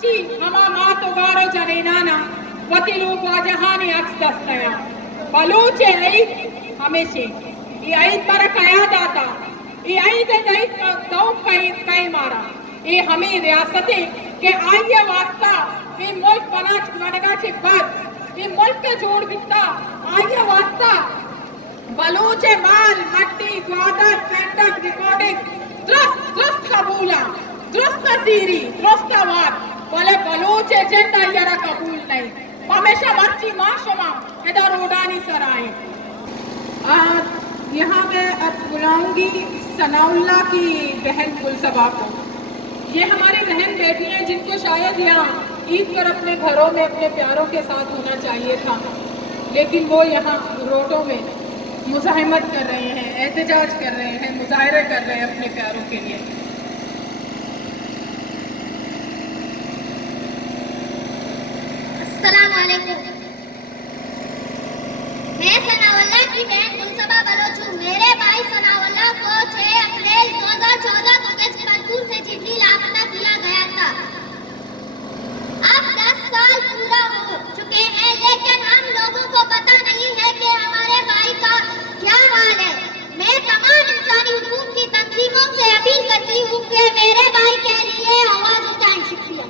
Marci, hama maato garo janenana, watilu wajahani aks dastaya. Baluche Eid hamishe. ये ईद मरा कया दाता, ये ईद ईद दो कई मारा, ये हमें रियासतें के आइए वास्ता, ये मुल्क बनगा चे बाद, ये मुल्क के जोड़ बिता, आइए वास्ता, बलूचे माल, मट्टी, ग्वादर, पेंटक, रिकॉर्डिंग, द्रस्त कबूला, द्रस्त सीरी, द्रस्त वार, बोले बलूचे जेंडा यरा कबूल नहीं, हमेशा मर्ची माशमा, इधर उड़ानी सराय। यहाँ मैं अब बुलाऊंगी सनाउल्ला की बहन गुलसबा को। ये हमारी बहन बेटी हैं जिनको शायद यहाँ ईद पर अपने घरों में अपने प्यारों के साथ होना चाहिए था, लेकिन वो यहाँ रोडों में मुज़ाहिमत कर रहे हैं, एहतजाज कर रहे हैं, मुजाहरे कर रहे हैं अपने प्यारों के लिए। अस्सलाम वालेकुम। मैं सनाउल्ला की बहन गुलसबा बलोच हूँ। मेरे भाई सनाउल्ला को 6 अप्रैल 2014 को केसरपुर से चिट्ठी लापता किया गया था। अब 10 साल पूरा हो चुके हैं, लेकिन हम लोगों को पता नहीं है कि हमारे भाई का क्या हाल है। मैं तमाम इंसानी हुकूक की तंजीमों से अपील करती हूँ कि मेरे भाई के लिए आवाज उठाएं। शुक्रिया।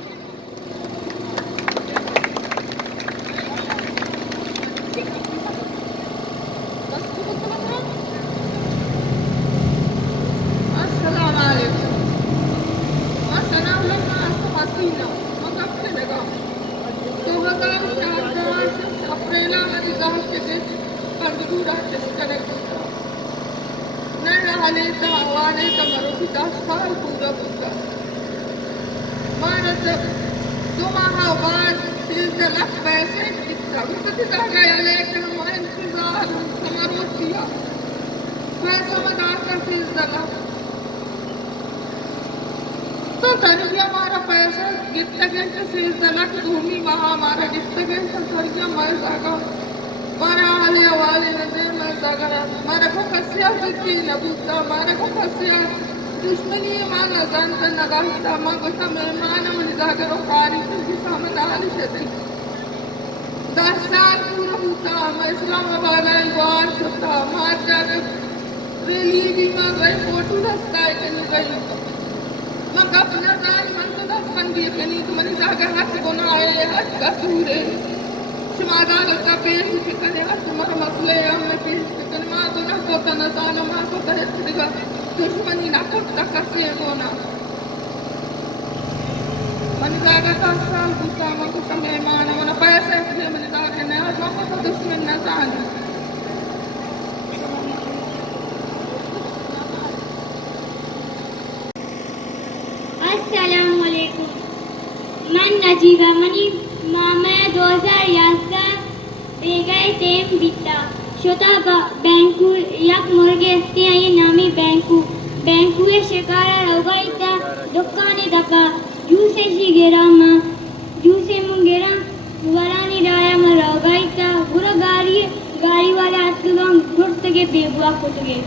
हमारा पैसा गिफ्ट से तलक धूमी वहाँ हमारा गिफ्ट सरिया मर जागा हमारा हाले हवाले नजर मर जागा हमारा को कसिया की नबूता हमारा को कसिया दुश्मनी माना जानता नगाहता माँ बता मेहमान मन जागर कारी तुझी सामने हाल शदी 10 साल पूरा होता मैं इस्लामाबाद बार होता मार जाकर रेली भी माँ गई फोटो रस्ता है कहीं गई मग अपना जान मन तो दस बंदी कनी तो मनी जाकर हथ गुनाह है हथ कसूर है समादा का पेश करे हथ मर मसले हम पेश करे मां तो ना को तना ताना मां को करे दिगा दुश्मनी ना को तकसे होना मन जाकर का साल गुस्सा मन को समय मान मन पैसे से मन जाकर ने आज को दुश्मन ना जाने अस्सलामुअलैकुम। मन नजीबा मनी मामे 2011 बेगय तेम बिता शोता बैंकू यक मुर्गे अस्ते आई नामी बैंकू शिकारा रोगाइता दुकाने दका जूसे शिगेरामा जूसे मुंगेरा वरानी राया मा रोगाइता बुरा गाड़ी वाला अतुगम गुर्तगे बेबुआ कुतगे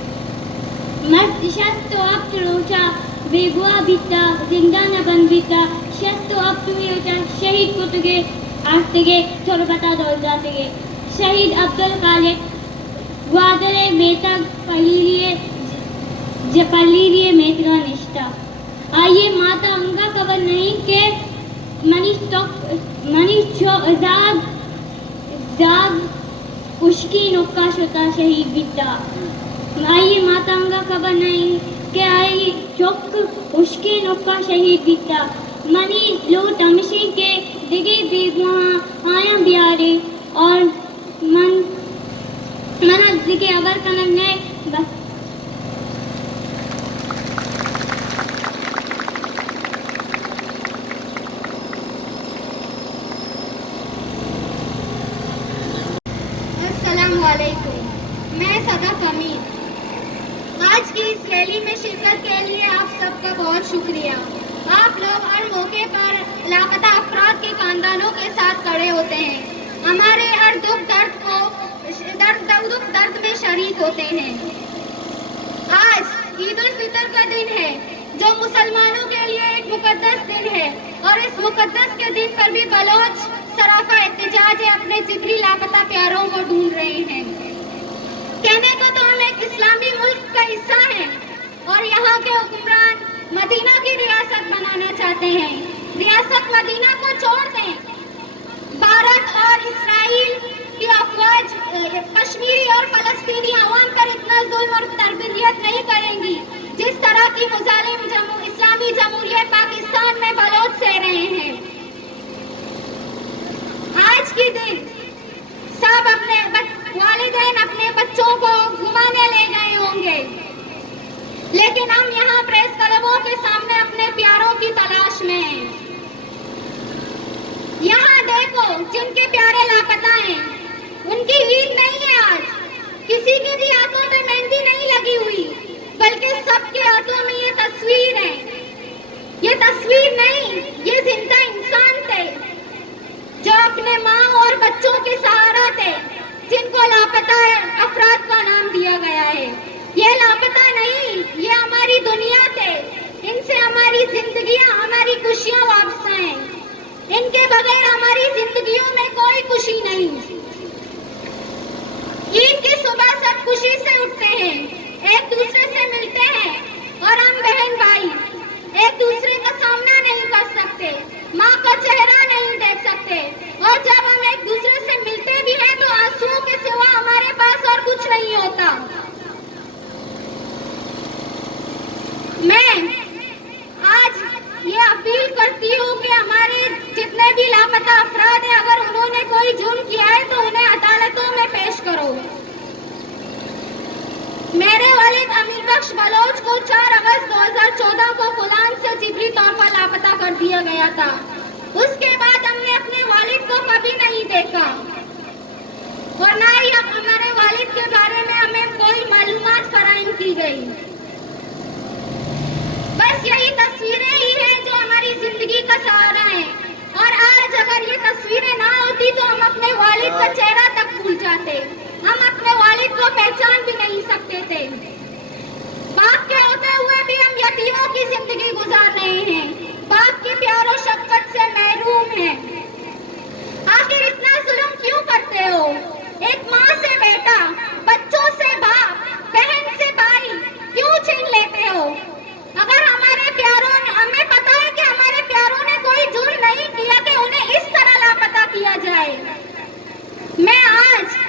मस्त शस्तो अब रोचा बेगुआ बिता जिंदा न बन बिता शस्तो अब तुम्हें होता शहीद कुतगे आस्तेगे थोरबता दौड़ जातेगे शहीद अब्दुल खालिद ग्वादरे मेता पलीरिए मेतगा निष्ठा आइए माता अंगा खबर नहीं के मनीष जाग उश्की नुक्का शोता शहीद बिता आइए माता अंगा खबर नहीं के आई चौक उसके नुक्का शहीद बिता मनी लो तमशी के दिगे बेगुआ आया बियारे और मना दिगे अबर कनक ने बस अस्सलाम वालेकुम। मैं सदा कमीर आज की इस रैली में शिरकत के लिए आप सबका बहुत शुक्रिया। आप लोग हर मौके पर लापता अफराद के खानदानों के साथ खड़े होते हैं, हमारे हर दुख दर्द में शरीक होते हैं। आज ईद उल फितर का दिन है जो मुसलमानों के लिए एक मुकद्दस दिन है और इस मुकद्दस के दिन पर भी बलोच सराफा एहतजाज अपने जिगरी लापता प्यारों को ढूंढ रहे हैं। कहने को तो हम एक इस्लामी मुल्क का हिस्सा हैं और यहाँ के हुक्मरान मदीना की रियासत बनाना चाहते हैं। रियासत मदीना को छोड़ दें। भारत और इसराइल की अफवाज कश्मीरी और फलस्तीनी अवाम पर इतना जुल्म और तरबियत नहीं करेंगी जिस तरह की मुजालिम इस्लामी जमहूरियत पाकिस्तान में बलोच सह रहे हैं। आज के दिन सब अपने वालिदैन अपने बच्चों को घुमाने ले गए होंगे, लेकिन हम यहाँ प्रेस क्लबों के सामने अपने प्यारों की तलाश में हैं। यहाँ देखो, जिनके प्यारे लापता हैं, उनकी ईद नहीं है आज। किसी के भी हाथों में मेहंदी नहीं लगी हुई, बल्कि सबके हाथों में ये तस्वीर है। ये तस्वीर नहीं, ये जिंदा इंसान थे जो अपने माँ और बच्चों के सहारा थे, जिनको लापता अफराद का नाम दिया गया है। ये लापता नहीं, ये हमारी दुनिया थे। इनसे हमारी जिंदगियां, हमारी खुशियां वापस हैं। इनके बगैर हमारी जिंदगियों में कोई खुशी नहीं। ईद की सुबह सब खुशी से उठते हैं, एक दूसरे से मिलते हैं और हम बहन भाई एक दूसरे का सामना नहीं कर सकते, माँ का चेहरा नहीं देख सकते, और जब हम एक दूसरे से मिलते भी हैं तो आंसुओं के सिवा हमारे पास और कुछ नहीं होता। मैं आज ये अपील करती हूँ कि हमारे जितने भी लापता अफराद हैं, अगर उन्होंने कोई जुर्म किया है तो उन्हें अदालतों में पेश करो। मेरे वालिद अमीर बख्श बलोच को 4 अगस्त 2014 को फुलान से जिबरी तौर पर लापता कर दिया गया था। उसके बाद हमने अपने वालिद को कभी नहीं देखा और ना ही हमारे वालिद के बारे में हमें कोई मालूमात फराहम की गई। बस यही तस्वीरें ही हैं जो हमारी जिंदगी का सहारा है, और आज अगर ये तस्वीरें ना होती तो हम अपने वालिद का चेहरा तक भूल जाते। हम अपने वालिद को पहचान भी नहीं सकते थे। बाप के होते हुए भी हम यतीमों की जिंदगी गुजार रहे हैं, बाप की प्यार और शफकत से महरूम हैं। आखिर इतना जुल्म क्यों करते हो? एक माँ से बेटा, बच्चों से बाप, बहन से भाई क्यों छीन लेते हो? अगर हमारे प्यारों ने, हमें पता है कि हमारे प्यारों ने कोई जुर्म नहीं किया कि उन्हें इस तरह लापता किया जाए। मैं आज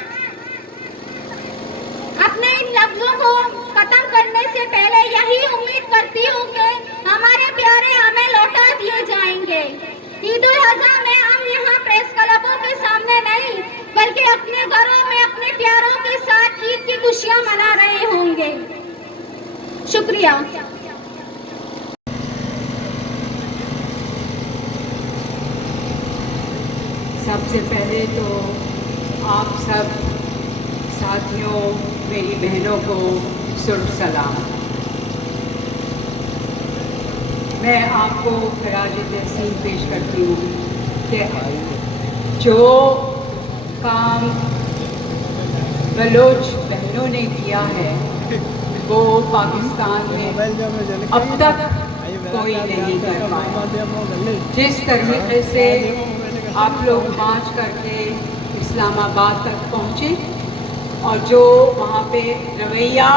अपने इन लफ्जों को खत्म करने से पहले यही उम्मीद करती हूँ कि हमारे प्यारे हमें लौटा दिए जाएंगे। ईद उल अज़हा में हम यहाँ प्रेस क्लबों के सामने नहीं, बल्कि अपने घरों में अपने प्यारों के साथ ईद की खुशियाँ मना रहे होंगे। शुक्रिया। सबसे पहले तो आप सब साथियों, मेरी बहनों को सुर्ख सलाम। मैं आपको खराज तहसीन पेश करती हूँ कि जो काम बलोच बहनों ने किया है वो पाकिस्तान में अब तक कोई नहीं कर पाया। जिस तरीके से आप लोग मार्च करके इस्लामाबाद तक पहुँचे और जो वहाँ पे रवैया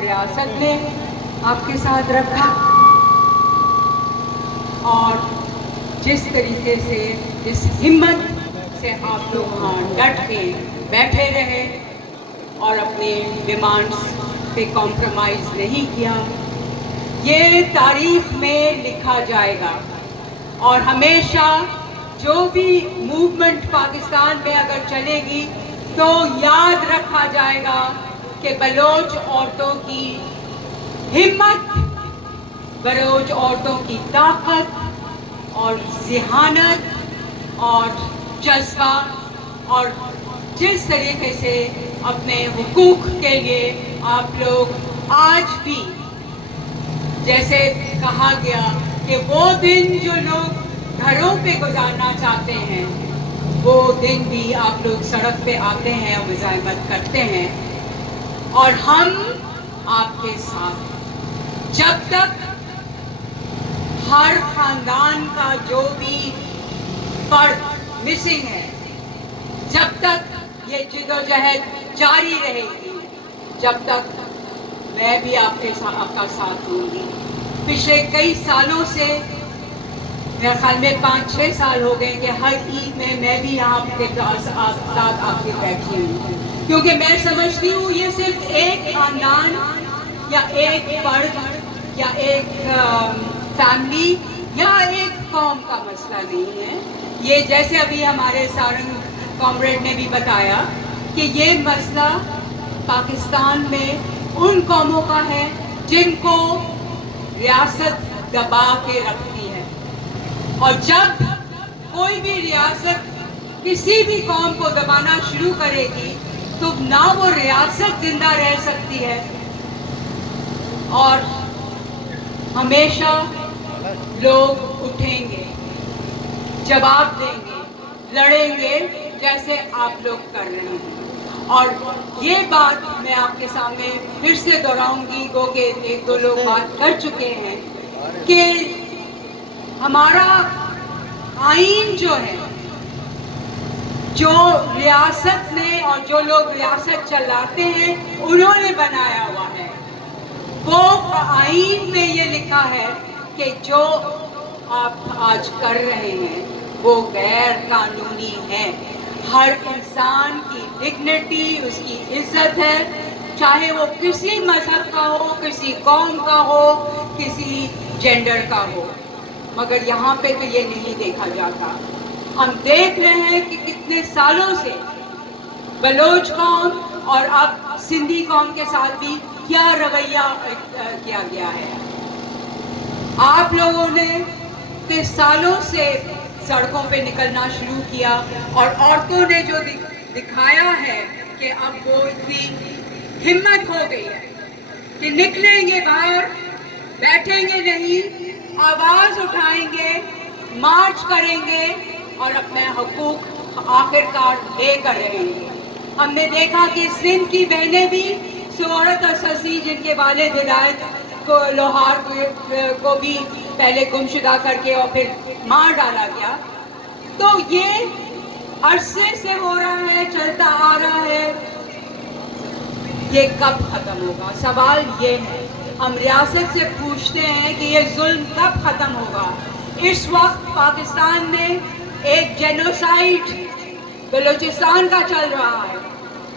रियासत ने आपके साथ रखा, और जिस तरीके से, जिस हिम्मत से आप लोग वहाँ डट के बैठे रहे और अपने डिमांड्स पे कॉम्प्रोमाइज़ नहीं किया, ये तारीख में लिखा जाएगा। और हमेशा जो भी मूवमेंट पाकिस्तान में अगर चलेगी तो याद रखा जाएगा कि बलोच औरतों की हिम्मत, बलोच औरतों की ताकत और ज़िहानत और जज्बा, और जिस तरीके से अपने हुकूक के लिए आप लोग आज भी, जैसे कहा गया कि वो दिन जो लोग घरों पे गुजारना चाहते हैं, वो दिन भी आप लोग सड़क पे आते हैं और मुज़ाहिमत करते हैं, और हम आपके साथ जब तक हर खानदान का जो भी फर्द मिसिंग है, जब तक ये जिदोजहद जारी रहेगी, जब तक मैं भी आपका साथ दूंगी। पिछले कई सालों से, मेरे ख्याल में 5-6 साल हो गए कि हर ईद में मैं भी यहाँ आपके साथ आपके बैठी हूँ, क्योंकि मैं समझती हूँ ये सिर्फ एक खानदान या एक फर्द या एक फैमिली या एक कौम का मसला नहीं है। ये जैसे अभी हमारे सारंग कॉमरेड ने भी बताया कि ये मसला पाकिस्तान में उन कौमों का है जिनको रियासत दबा के रखती है, और जब कोई भी रियासत किसी भी कौम को दबाना शुरू करेगी तो ना वो रियासत जिंदा रह सकती है, और हमेशा लोग उठेंगे, जवाब देंगे, लड़ेंगे, जैसे आप लोग कर रहे हैं। और ये बात मैं आपके सामने फिर से दोहराऊंगी, क्योंकि एक दो लोग बात कर चुके हैं कि हमारा आईन जो है, जो रियासत में और जो लोग रियासत चलाते हैं उन्होंने बनाया हुआ है, वो आईन में ये लिखा है कि जो आप आज कर रहे हैं वो गैर कानूनी है। हर इंसान की डिग्निटी, उसकी इज्जत है, चाहे वो किसी मजहब का हो, किसी कौम का हो, किसी जेंडर का हो, मगर यहाँ पे तो ये नहीं देखा जाता। हम देख रहे हैं कि कितने सालों से बलोच कौम और अब सिंधी कौम के साथ भी क्या रवैया किया गया है। आप लोगों ने इतने सालों से सड़कों पे निकलना शुरू किया, और औरतों ने जो दिखाया है कि अब वो इतनी हिम्मत हो गई है कि निकलेंगे बाहर, बैठेंगे नहीं, आवाज उठाएंगे, मार्च करेंगे और अपने हकूक आखिरकार लेकर रहेंगे। हमने देखा कि सिंध की बहनें भी, सूरत और ससी जिनके वालिद हिदायत को लोहार को भी पहले गुमशुदा करके और फिर मार डाला गया, तो ये अरसे से हो रहा है, चलता आ रहा है, ये कब खत्म होगा? सवाल ये है, हम रियासत से पूछते हैं कि ये जुल्म कब खत्म होगा। इस वक्त पाकिस्तान में एक जेनोसाइड बलूचिस्तान का चल रहा है,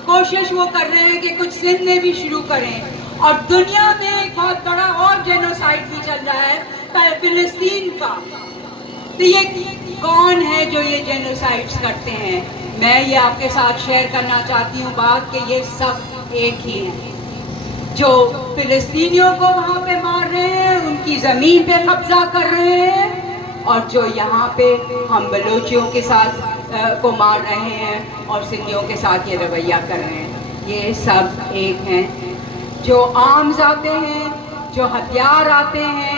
कोशिश वो कर रहे हैं कि कुछ सिंध में भी शुरू करें, और दुनिया में एक बहुत बड़ा और जेनोसाइड भी चल रहा है फिलिस्तीन का। तो ये कौन है जो ये जेनोसाइड्स करते हैं? मैं ये आपके साथ शेयर करना चाहती हूँ बात कि ये सब एक ही हैं, जो फिलिस्तीनियों को वहाँ पे मार रहे हैं, उनकी ज़मीन पे कब्जा कर रहे हैं, और जो यहाँ पे हम बलोचियों के साथ को मार रहे हैं और सिंधियों के साथ ये रवैया कर रहे हैं, ये सब एक हैं। जो आर्म्स आते हैं, जो हथियार आते हैं,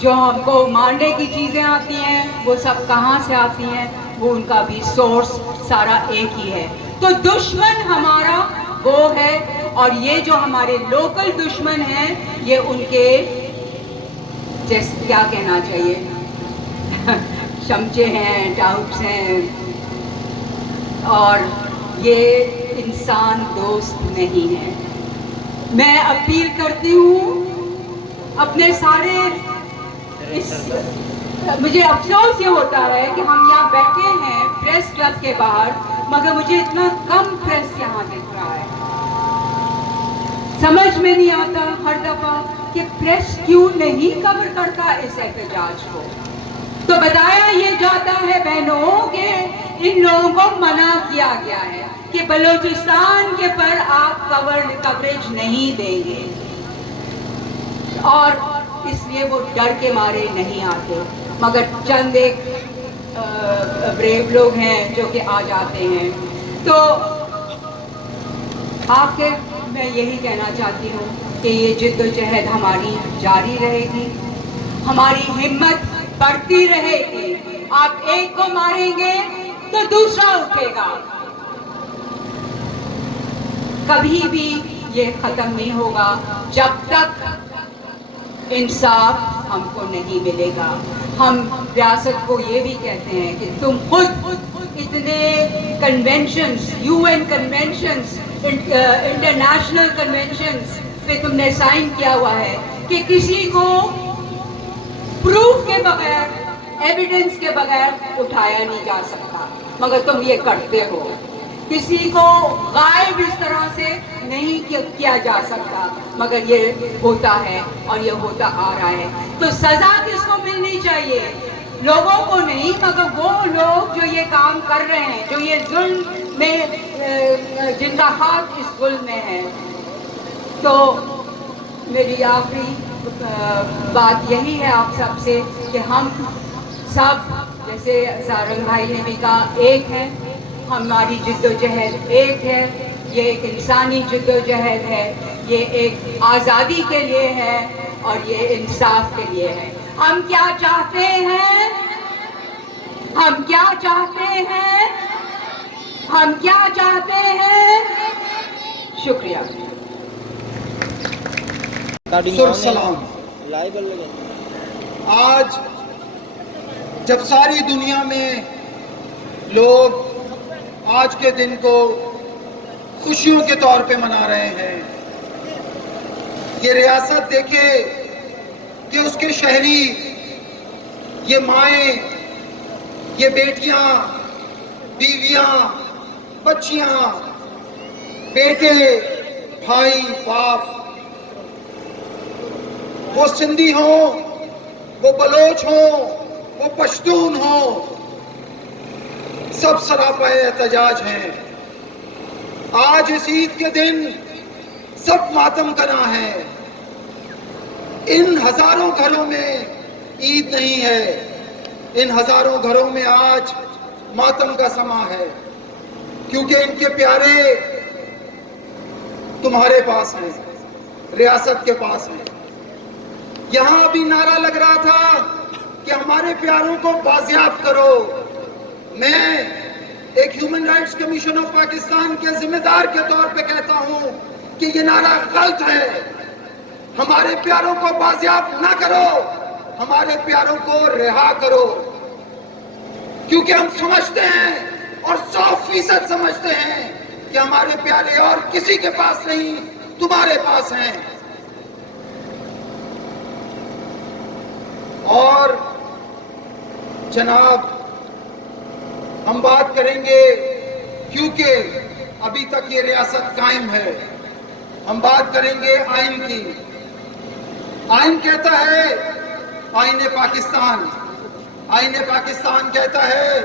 जो हमको मारने की चीज़ें आती हैं, वो सब कहाँ से आती हैं? वो उनका भी सोर्स सारा एक ही है। तो दुश्मन हमारा वो है, और ये जो हमारे लोकल दुश्मन हैं, ये उनके जैसे क्या कहना चाहिए चमचे हैं, टाउट्स हैं, और ये इंसान दोस्त नहीं है। मैं अपील करती हूँ अपने सारे मुझे अफसोस ये होता है कि हम यहाँ बैठे हैं प्रेस क्लब के बाहर, मगर मुझे इतना कम प्रेस यहाँ दिख रहा है। समझ में नहीं आता हर दफा कि प्रेस क्यों नहीं कवर करता इस एहतजाज को। तो बताया ये जाता है बहनों कि इन लोगों को मना किया गया है कि बलूचिस्तान के पर आप कवरेज नहीं देंगे, और इसलिए वो डर के मारे नहीं आते, मगर चंद एक ब्रेव लोग हैं जो कि आ जाते हैं। तो आखिर मैं यही कहना चाहती हूँ कि ये जिद्दोजहद हमारी जारी रहेगी, हमारी हिम्मत बढ़ती रहेगी। आप एक को मारेंगे तो दूसरा उठेगा, कभी भी ये खत्म नहीं होगा जब तक इंसाफ ہم کو نہیں ملے گا. ہم ریاست کو یہ بھی کہتے ہیں کہ تم خود اتنے conventions, UN conventions, international conventions پہ تم نے سائن کیا ہوا ہے کہ کسی کو پروف کے بغیر، ایویڈنس کے بغیر اٹھایا نہیں جا سکتا، مگر تم یہ کرتے ہو. کسی کو غائب اس طرح سے نہیں کیا جا سکتا، مگر یہ ہوتا ہے اور یہ ہوتا آ رہا ہے. تو سزا کس کو ملنی چاہیے؟ لوگوں کو نہیں، مگر وہ لوگ جو یہ کام کر رہے ہیں، جو یہ ظلم میں، جن کا ہاتھ اس ظلم میں ہے. تو میری آخری بات یہی ہے آپ سب سے کہ ہم سب، جیسے سارنگ بھائی نے بھی کہا، ایک ہے. ہماری جد و جہد ایک ہے. یہ ایک انسانی جد و جہد ہے، یہ ایک آزادی کے لیے ہے اور یہ انصاف کے لیے ہے. ہم کیا چاہتے ہیں؟ ہم کیا چاہتے ہیں؟ ہم کیا چاہتے ہیں؟ شکریہ. سر سلام. آج جب ساری دنیا میں لوگ آج کے دن کو خوشیوں کے طور پہ منا رہے ہیں، یہ ریاست دیکھے کہ اس کے شہری، یہ مائیں، یہ بیٹیاں، بیویاں، بچیاں، بیٹے، بھائی، باپ، وہ سندھی ہوں، وہ بلوچ ہوں، وہ پشتون ہوں، سب سراپاہ احتجاج ہیں. آج اس عید کے دن سب ماتم کنا ہے. ان ہزاروں گھروں میں عید نہیں ہے، ان ہزاروں گھروں میں آج ماتم کا سما ہے، کیونکہ ان کے پیارے تمہارے پاس ہیں، ریاست کے پاس ہیں. یہاں ابھی نعرہ لگ رہا تھا کہ ہمارے پیاروں کو بازیاب کرو. میں ایک human rights commission of Pakistan کے ذمہ دار کے طور پہ کہتا ہوں کہ یہ نعرہ غلط ہے. ہمارے پیاروں کو بازیاب نہ کرو، ہمارے پیاروں کو رہا کرو، کیونکہ ہم سمجھتے ہیں اور 100% سمجھتے ہیں کہ ہمارے پیارے اور کسی کے پاس نہیں، تمہارے پاس ہیں. اور جناب، ہم بات کریں گے، کیونکہ ابھی تک یہ ریاست قائم ہے، ہم بات کریں گے آئین کی. آئین کہتا ہے، آئین پاکستان، آئین پاکستان کہتا ہے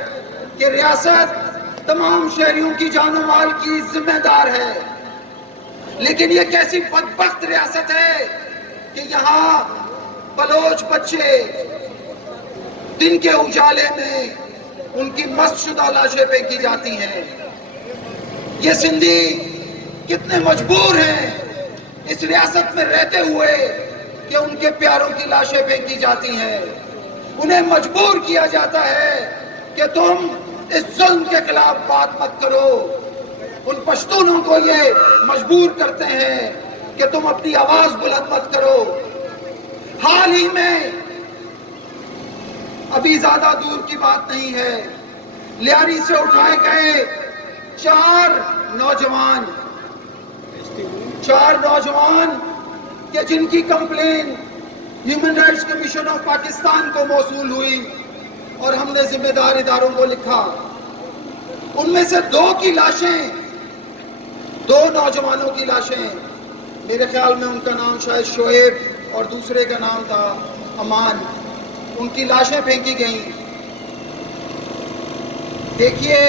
کہ ریاست تمام شہریوں کی جان و مال کی ذمہ دار ہے. لیکن یہ کیسی بدبخت ریاست ہے کہ یہاں بلوچ بچے دن کے اجالے میں ان کی مست شدہ لاشیں پھینکی جاتی ہیں. یہ سندھی کتنے مجبور ہیں اس ریاست میں رہتے ہوئے کہ ان کے پیاروں کی لاشیں پھینکی جاتی ہیں. انہیں مجبور کیا جاتا ہے کہ تم اس ظلم کے خلاف بات مت کرو. ان پشتونوں کو یہ مجبور کرتے ہیں کہ تم اپنی آواز بلند مت کرو. حال ہی میں، ابھی زیادہ دور کی بات نہیں ہے، لیاری سے اٹھائے گئے چار نوجوان کہ جن کی complain human rights commission of Pakistan کو موصول ہوئی اور ہم نے ذمہ دار اداروں کو لکھا. ان میں سے دو نوجوانوں کی لاشیں، میرے خیال میں ان کا نام شاید شعیب اور دوسرے کا نام تھا امان، ان کی لاشیں پھینکی گئیں. دیکھیے،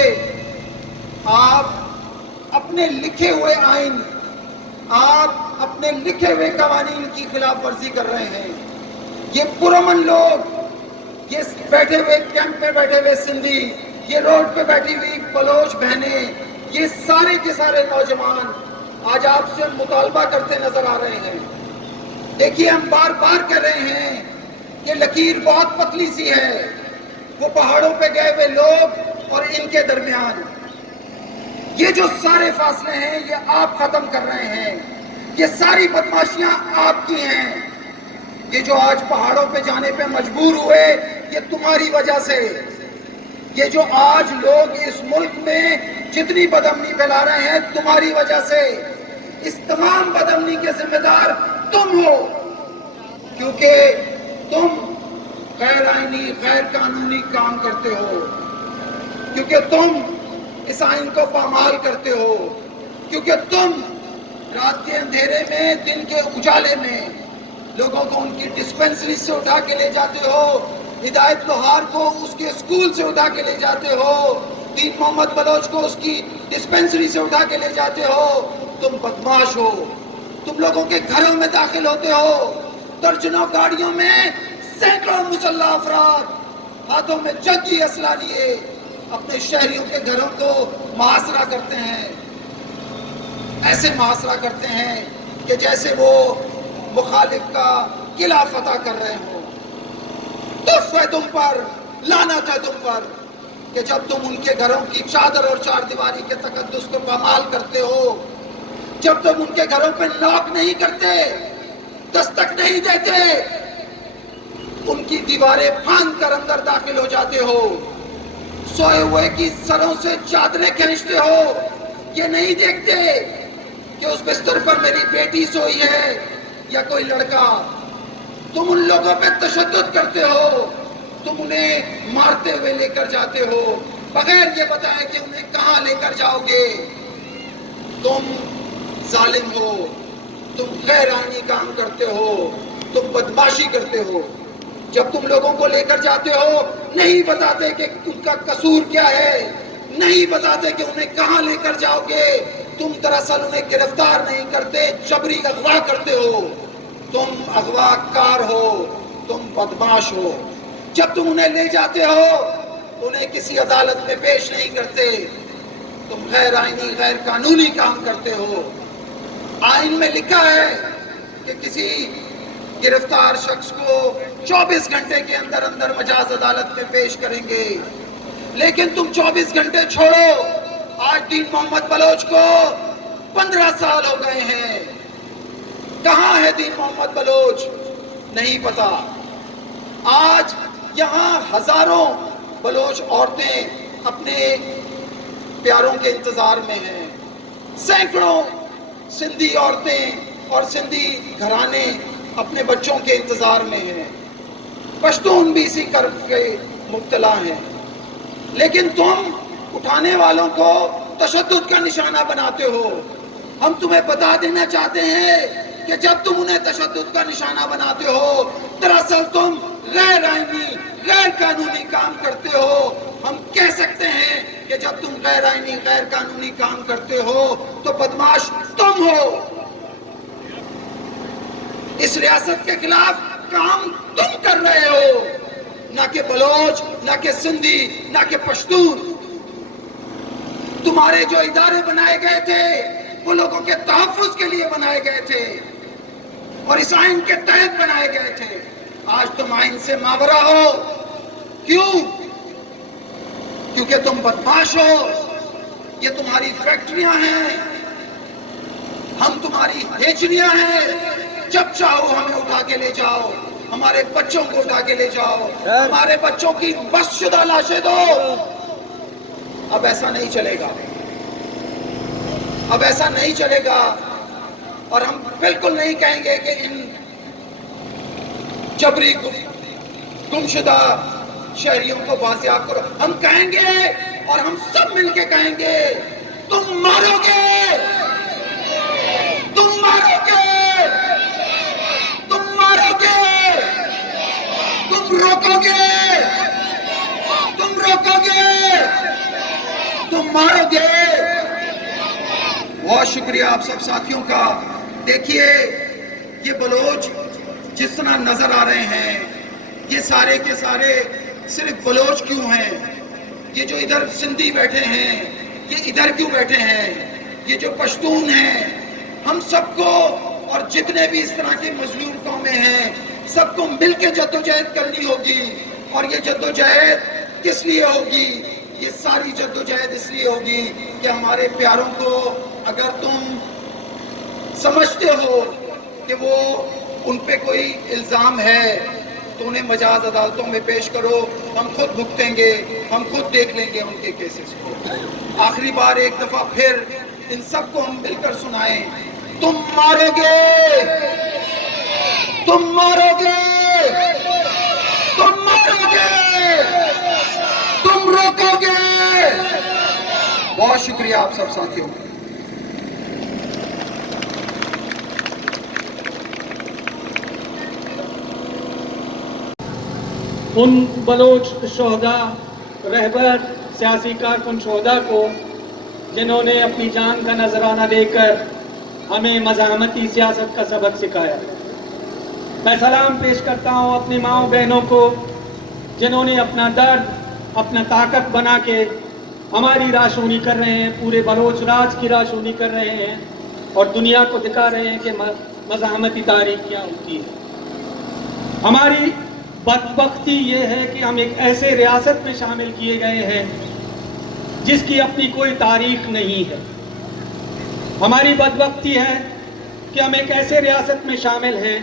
آپ اپنے لکھے ہوئے آئین، آپ اپنے لکھے ہوئے قوانین کی خلاف ورزی کر رہے ہیں. یہ پرامن لوگ، یہ بیٹھے ہوئے کیمپ میں بیٹھے ہوئے سندھی، یہ روڈ پہ بیٹھی ہوئی بلوچ بہنیں، یہ سارے کے سارے نوجوان آج آپ سے مطالبہ کرتے نظر آ رہے ہیں. دیکھیے، ہم بار بار کہہ رہے ہیں کہ لکیر بہت پتلی سی ہے. وہ پہاڑوں پہ گئے ہوئے لوگ اور ان کے درمیان یہ جو سارے فاصلے ہیں، یہ آپ ختم کر رہے ہیں. یہ ساری بدماشیاں آپ کی ہیں. یہ جو آج پہاڑوں پہ جانے پہ مجبور ہوئے یہ تمہاری وجہ سے. یہ جو آج لوگ اس ملک میں جتنی بدامنی پھیلا رہے ہیں تمہاری وجہ سے. اس تمام بدامنی کے ذمہ دار تم ہو، کیونکہ تم غیر آئینی غیر قانونی کام کرتے ہو، کیونکہ تم اس آئین کو پامال کرتے ہو، کیونکہ تم رات کے اندھیرے میں دن کے اجالے میں لوگوں کو ان کی ڈسپنسری سے اٹھا کے لے جاتے ہو، ہدایت لوہار کو اس کے اسکول سے اٹھا کے لے جاتے ہو، دین محمد بلوچ کو اس کی ڈسپنسری سے اٹھا کے لے جاتے ہو. تم بدماش ہو. تم لوگوں کے گھروں میں داخل ہوتے ہو، درجنوں گاڑیوں میں سینکڑوں مسلح افراد ہاتھوں میں جنگی اسلحہ لیے اپنے شہریوں کے گھروں کو محاصرہ کرتے ہیں. ایسے محاصرہ کرتے ہیں کہ جیسے وہ مخالف کا قلعہ فتح کر رہے ہوں. تف ہے تم پر، لعنت ہے تم پر کہ جب تم ان کے گھروں کی چادر اور چار دیواری کے تقدس کو پامال کرتے ہو، جب تم ان کے گھروں پہ ناک نہیں کرتے، دستک نہیں دیتے، ان کی دیواریں پھاند کر اندر داخل ہو جاتے ہو، سوئے ہوئے کی سروں سے چادریں کھینچتے ہو، یہ نہیں دیکھتے کہ اس بستر پر میری بیٹی سوئی ہے یا کوئی لڑکا. تم ان لوگوں پہ تشدد کرتے ہو، تم انہیں مارتے ہوئے لے کر جاتے ہو بغیر یہ بتائے کہ انہیں کہاں لے کر جاؤ گے. تم ظالم ہو، تم غیر آئینی کام کرتے ہو، تم بدماشی کرتے ہو. جب تم لوگوں کو لے کر جاتے ہو نہیں بتاتے کہ ان کا قصور کیا ہے، نہیں بتاتے کہ انہیں کہاں لے کر جاؤ گے. تم دراصل انہیں گرفتار نہیں کرتے، جبری اغوا کرتے ہو. تم اغوا کار ہو، تم بدماش ہو. جب تم انہیں لے جاتے ہو انہیں کسی عدالت میں پیش نہیں کرتے. تم غیر آئینی غیر قانونی کام کرتے ہو. آئین میں لکھا ہے کہ کسی گرفتار شخص کو 24 گھنٹے کے اندر اندر مجاز عدالت میں پیش کریں گے، لیکن تم 24 گھنٹے چھوڑو، آج دین محمد بلوچ کو 15 سال ہو گئے ہیں. کہاں ہے دین محمد بلوچ؟ نہیں پتا. آج یہاں ہزاروں بلوچ عورتیں اپنے پیاروں کے انتظار میں ہیں، سینکڑوں سندھی عورتیں اور سندھی گھرانے اپنے بچوں کے انتظار میں ہیں. پشتون بھی اسی کرب کے مبتلا ہیں. لیکن تم اٹھانے والوں کو تشدد کا نشانہ بناتے ہو. ہم تمہیں بتا دینا چاہتے ہیں کہ جب تم انہیں تشدد کا نشانہ بناتے ہو دراصل تم غیر آئینی غیر قانونی کام کرتے ہو. ہم کہہ سکتے ہیں کہ جب تم غیر آئینی غیر قانونی کام کرتے ہو تو بدماش تم ہو. اس ریاست کے خلاف کام تم کر رہے ہو، نہ کہ بلوچ، نہ کہ سندھی، نہ کہ پشتون. تمہارے جو ادارے بنائے گئے تھے وہ لوگوں کے تحفظ کے لیے بنائے گئے تھے اور اس آئین کے تحت بنائے گئے تھے. آج تم آئین سے ماورا ہو. کیوں؟ کیونکہ تم بدماش ہو. یہ تمہاری فیکٹریاں ہیں، ہم تمہاری ہیچریاں ہیں. جب چاہو ہمیں اٹھا کے لے جاؤ، ہمارے بچوں کو اٹھا کے لے جاؤ، ہمارے بچوں کی بس شدہ لاشیں دو. اب ایسا نہیں چلے گا، اب ایسا نہیں چلے گا. اور ہم بالکل نہیں کہیں گے کہ ان جبری گمشدہ شہریوں کو بازیاب کرو. ہم کہیں گے اور ہم سب مل کے کہیں گے تم مارو گے، تم مارو گے، تم مارو گے، تم روکو گے، تم روکو گے، تم مارو گے. بہت شکریہ آپ سب ساتھیوں کا. دیکھیے یہ بلوچ جس طرح نظر آ رہے ہیں یہ سارے کے سارے صرف بلوچ کیوں ہیں؟ یہ جو ادھر سندھی بیٹھے ہیں یہ ادھر کیوں بیٹھے ہیں؟ یہ جو پشتون ہیں، ہم سب کو اور جتنے بھی اس طرح کے مظلوم قومیں ہیں سب کو مل کے جدوجہد کرنی ہوگی. اور یہ جدوجہد کس لیے ہوگی؟ یہ ساری جدوجہد اس لیے ہوگی کہ ہمارے پیاروں کو اگر تم سمجھتے ہو کہ وہ ان پہ کوئی الزام ہے تو انہیں مجاز عدالتوں میں پیش کرو، ہم خود بھگتیں گے، ہم خود دیکھ لیں گے ان کے کیسز کو۔ آخری بار ایک دفعہ پھر ان سب کو ہم مل کر سنائیں، تم مارو گے، تم مارو گے، تم مارو گے، تم روکو گے۔ بہت شکریہ آپ سب ساتھیوں۔ ان بلوچ شہداء، رہبر، سیاسی کارکن شہداء کو جنہوں نے اپنی جان کا نذرانہ دے کر ہمیں مزاحمتی سیاست کا سبق سکھایا۔ میں سلام پیش کرتا ہوں اپنی ماؤں بہنوں کو جنہوں نے اپنا درد اپنا طاقت بنا کے ہماری راشونی کر رہے ہیں، پورے بلوچ راج کی راشونی کر رہے ہیں اور دنیا کو دکھا رہے ہیں کہ مزاحمتی تاریخ کیا ہوتی ہے۔ ہماری بدبختی یہ ہے کہ ہم ایک ایسے ریاست میں شامل کیے گئے ہیں جس کی اپنی کوئی تاریخ نہیں ہے۔ ہماری بدبختی ہے کہ ہم ایک ایسے ریاست میں شامل ہیں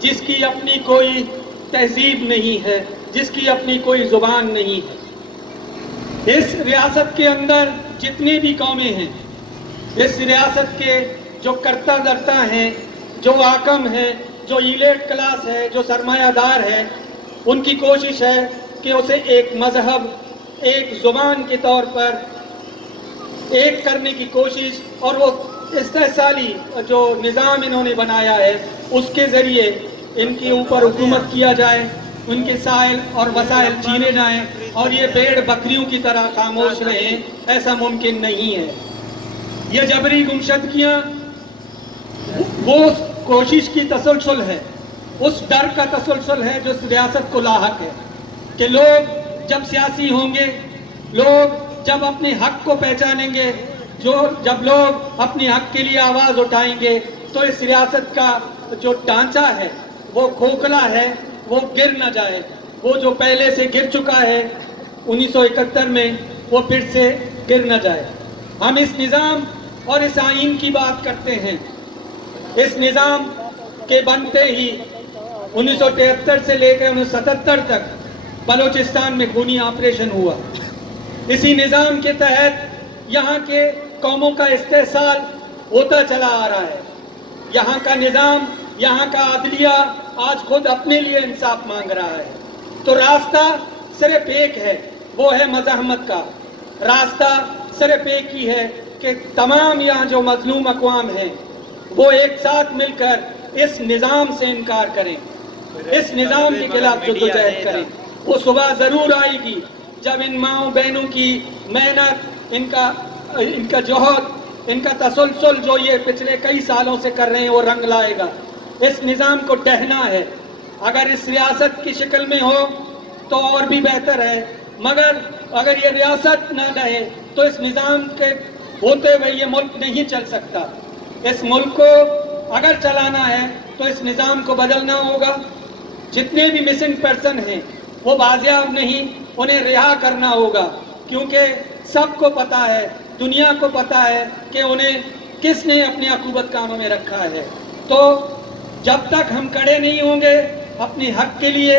جس کی اپنی کوئی تہذیب نہیں ہے، جس کی اپنی کوئی زبان نہیں ہے۔ اس ریاست کے اندر جتنی بھی قومیں ہیں، اس ریاست کے جو کرتا دھرتا ہیں، جو حاکم ہیں، جو ایلیٹ کلاس ہے، جو سرمایہ دار ہے، ان کی کوشش ہے کہ اسے ایک مذہب، ایک زبان کے طور پر ایک کرنے کی کوشش، اور وہ استحصالی جو نظام انہوں نے بنایا ہے اس کے ذریعے ان کے اوپر حکومت کیا جائے، ان کے سائل اور وسائل چھینے جائیں اور یہ بھیڑ بکریوں کی طرح خاموش رہیں۔ ایسا ممکن نہیں ہے۔ یہ جبری گمشدگیاں وہ کوشش کی تسلسل ہے، اس ڈر کا تسلسل ہے جو اس ریاست کو لاحق ہے کہ لوگ جب سیاسی ہوں گے، لوگ جب اپنے حق کو پہچانیں گے، جب لوگ اپنے حق کے لیے آواز اٹھائیں گے تو اس ریاست کا جو ڈھانچہ ہے وہ کھوکھلا ہے، وہ گر نہ جائے۔ وہ جو پہلے سے گر چکا ہے 1971 میں، وہ پھر سے گر نہ جائے۔ ہم اس نظام اور اس آئین کی بات کرتے ہیں۔ اس نظام کے بنتے ہی 1973 سے لے کر 1977 تک بلوچستان میں خونی آپریشن ہوا۔ اسی نظام کے تحت یہاں کے قوموں کا استحصال ہوتا چلا آ رہا ہے۔ یہاں کا نظام، یہاں کا عدلیہ آج خود اپنے لیے انصاف مانگ رہا ہے۔ تو راستہ صرف ایک ہے، وہ ہے مزاحمت کا۔ راستہ صرف ایک ہی ہے کہ تمام یہاں جو مظلوم اقوام ہیں وہ ایک ساتھ مل کر اس نظام سے انکار کریں، اس نظام کے خلاف جدوجہد کریں۔ وہ صبح ضرور آئے گی جب ان ماؤں بہنوں کی محنت، ان کا جوہد، ان کا تسلسل جو یہ پچھلے کئی سالوں سے کر رہے ہیں وہ رنگ لائے گا۔ اس نظام کو ڈھہنا ہے۔ اگر اس ریاست کی شکل میں ہو تو اور بھی بہتر ہے، مگر اگر یہ ریاست نہ رہے تو اس نظام کے ہوتے ہوئے یہ ملک نہیں چل سکتا۔ اس ملک کو اگر چلانا ہے تو اس نظام کو بدلنا ہوگا۔ جتنے بھی مسنگ پرسن ہیں وہ بازیاب نہیں، انہیں رہا کرنا ہوگا، کیونکہ سب کو پتا ہے، دنیا کو پتا ہے کہ انہیں کس نے اپنے عقوبت کاموں میں رکھا ہے۔ تو جب تک ہم کھڑے نہیں ہوں گے اپنے حق کے لیے،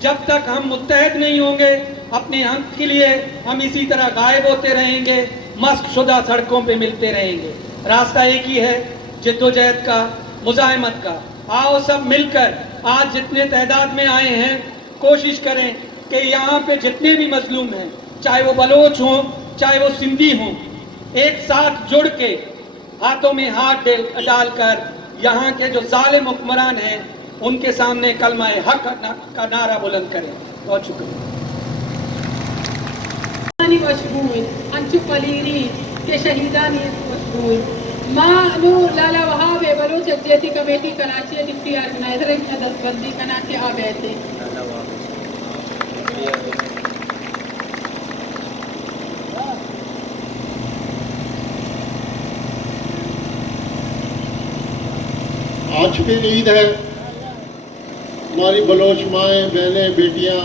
جب تک ہم متحد نہیں ہوں گے اپنے حق کے لیے، ہم اسی طرح غائب ہوتے رہیں گے، مسخ شدہ سڑکوں پہ ملتے رہیں گے۔ راستہ ایک ہی ہے، جدوجہد کا، مزاحمت کا۔ آؤ سب مل کر آج جتنے تعداد میں آئے ہیں کوشش کریں کہ یہاں پہ جتنے بھی مظلوم ہیں، چاہے وہ بلوچ ہوں چاہے وہ سندھی ہوں، ایک ساتھ جڑ کے ہاتھوں میں ہاتھ ڈال کر یہاں کے جو ظالم حکمران ہیں ان کے سامنے کلمہ حق کا نعرہ بلند کریں۔ بہت شکریہ۔ مشغول انچو پلیری کے شہیدانی مشغول مانو لالا وہاب بلوچ یکجہتی کمیٹی کراچی ڈپٹی آرگنائزر دست بندی کنا کے آ گئے تھے۔ آج پھر عید ہے۔ ہماری بلوچ مائیں، بہنیں، بیٹیاں،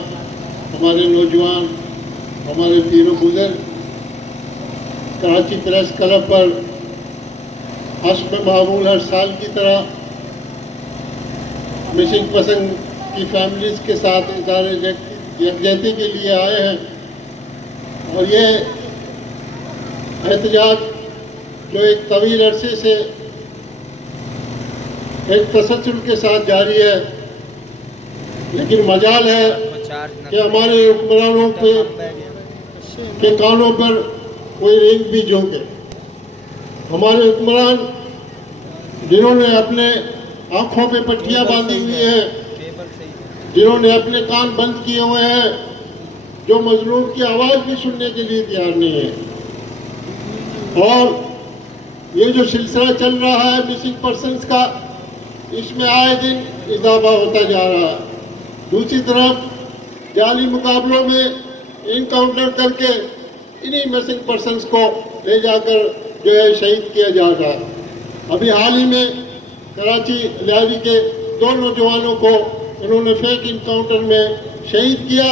ہمارے نوجوان، ہمارے پیر و بزرگ کراچی پریس کلب پر حسب معمول ہر سال کی طرح मिसिंग पर्सन की फैमिलीज़ के साथ इज़हार यकजहती के लिए आए हैं। और ये एहतजाज जो एक तवील अरसे से एक तसलसल के साथ जारी है, लेकिन मजाल है कि हमारे हुक्मरानों के कानों पर कोई रेंग भी झोंके। हमारे हुक्मरान जिन्होंने अपने आँखों पे पट्टियाँ बांधी हुई हैं, जिन्होंने अपने कान बंद किए हुए हैं, जो मजलूम की आवाज़ भी सुनने के लिए तैयार नहीं है। और ये जो सिलसिला चल रहा है मिसिंग पर्सन्स का, इसमें आए दिन इजाफा होता जा रहा है। दूसरी तरफ जाली मुकाबलों में इनकाउंटर करके इन्हीं मिसिंग पर्सन्स को ले जाकर जो है शहीद किया जा रहा है। अभी हाल ही में कराची लियावी के 2 नौजवानों को इन्होंने फेक इनकाउंटर में शहीद किया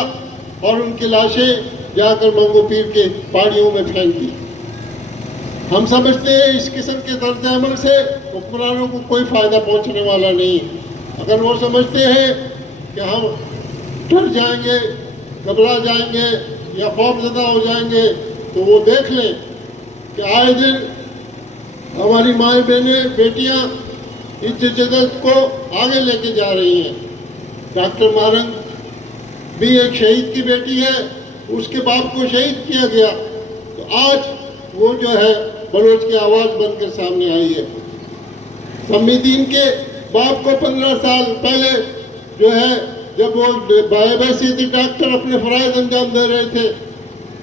और उनकी लाशें जाकर मंगो पीर के पहाड़ियों में फेंक दी। हम समझते हैं इस किस्म के तर्ज अमल से हुक्मरानों को कोई फ़ायदा पहुंचने वाला नहीं। अगर वो समझते हैं कि हम डर जाएंगे, घबरा जाएंगे या खौफज़दा हो जाएंगे, तो वो देख लें कि आए दिन हमारी माएँ बहनें बेटियाँ इस जदोजहद को आगे लेके जा रही हैं। डॉक्टर मारंग भी एक शहीद की बेटी है, उसके बाप को शहीद किया गया, तो आज वो जो है बलोच की आवाज़ बनकर सामने आई है। समीदीन के बाप को 15 साल पहले जो है जब वो बायबैसीती डॉक्टर अपने फ़राइज़ अंजाम दे रहे थे,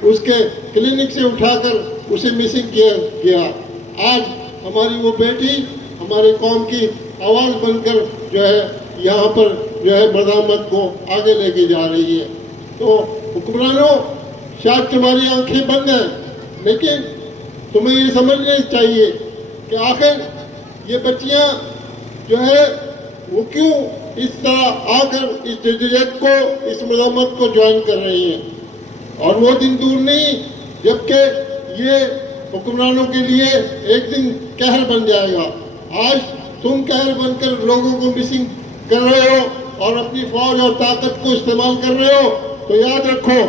उसके क्लिनिक से उठाकर उसे मिसिंग किया गया। आज हमारी वो बेटी हमारे कौम की आवाज़ बनकर जो है यहाँ पर जो है मज़ामत को आगे लेके जा रही है। तो हुक्मरानों, शायद तुम्हारी आंखें बंद हैं, लेकिन तुम्हें ये समझना चाहिए कि आखिर ये बच्चियाँ जो है वो क्यों इस तरह आकर इस जदोजहद को, इस मज़ामत को ज्वाइन कर रही हैं। और वो दिन दूर नहीं जबकि ये हुक्मरानों के लिए एक दिन कहर बन जाएगा। आज तुम कहर बनकर लोगों को मिसिंग कर रहे हो और अपनी फौज और ताकत को इस्तेमाल कर रहे हो, तो याद रखो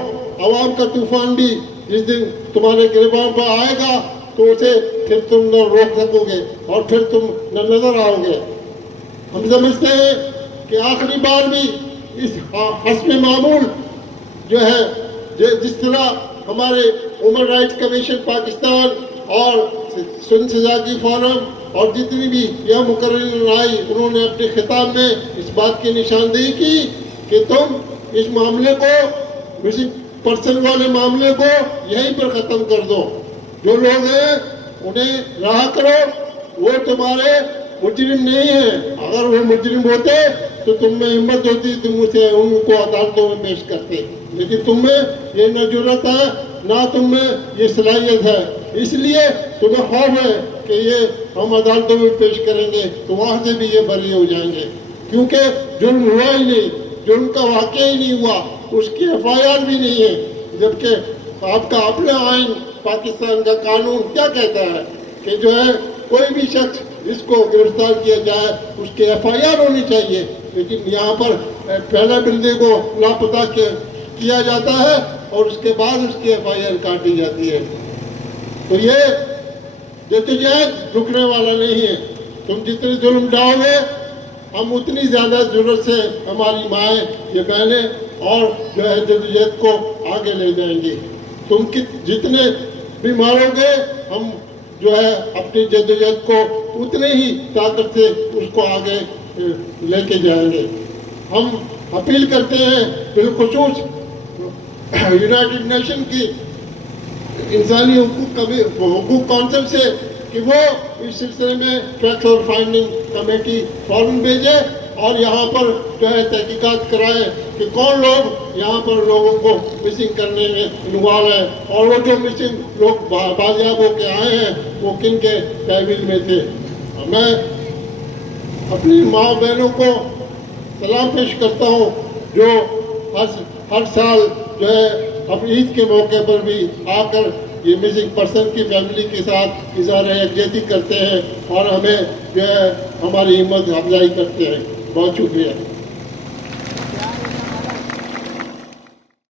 अवाम का तूफान भी जिस दिन तुम्हारे गिरबान पर आएगा तो उसे फिर तुम न रोक सकोगे और फिर तुम न नजर आओगे। हम समझते हैं कि आखिरी बार भी इस हस्ब मामूल जो है जिस तरह हमारे ह्यूमन राइट्स कमीशन पाकिस्तान और सुन सजाकी फोरम और जितनी भी यह मुकर्ररीन आई, उन्होंने अपने खिताब में इस बात की निशानदेही की कि तुम इस मामले को, मिसिंग पर्सन वाले मामले को यहीं पर ख़त्म कर दो। जो लोग हैं उन्हें रहा करो, वो तुम्हारे मुजरिम नहीं है। अगर वो मुजरिम होते तो तुम में हिम्मत होती, तुम उसे उनको अदालतों में पेश करते, लेकिन तुम में ये न जुर्रत है, ना तुम में ये सलाहियत है। इसलिए तुम्हें खौफ है कि ये हम अदालतों में पेश करेंगे तो वहाँ से भी ये बरी हो जाएंगे, क्योंकि जुर्म हुआ ही नहीं, जुर्म का वाक़या ही नहीं हुआ, उसकी FIR भी नहीं है। जबकि आपका अपना आइन पाकिस्तान का कानून क्या कहता है कि जो है कोई भी शख्स जिसको गिरफ्तार किया जाए उसकी FIR होनी चाहिए, लेकिन यहाँ पर पहले बंदे को लापता किया जाता है और उसके बाद उसकी FIR काटी जाती है। तो ये जद्दोजहद रुकने वाला नहीं है। तुम जितने जुल्म ढाओगे, हम उतनी ज़्यादा ज़रूरत से हमारी माएँ, ये बहनें और जो है जद्दोजहद को आगे ले जाएंगी। तुम जितने भी मारोगे, हम जो है अपनी जद्दोजहद को उतने ही ताकत से उसको आगे लेके जाएंगे। हम अपील करते हैं बिलखुसूस यूनाइटेड नेशन की इंसानी हुकूक काउंसिल से कि वो इस सिलसिले में फैक्ट और फाइंडिंग कमेटी फौरन भेजे और यहाँ पर जो है तहकीकात कराएं कि कौन लोग यहाँ पर लोगों को मिसिंग करने में इन्वॉल्व है और वो जो मिसिंग लोग बाजियाब होकर आए हैं वो किन के तहवील में थे। मैं अपनी माँ बहनों को सलाम पेश करता हूँ जो हर साल जो है अपनी ईद के मौके पर भी आकर ये मिसिंग पर्सन की फैमिली के साथ इज़हार यकजहती करते हैं और हमें जो है हमारी हिम्मत अफजाई करते हैं। بہت شکریہ.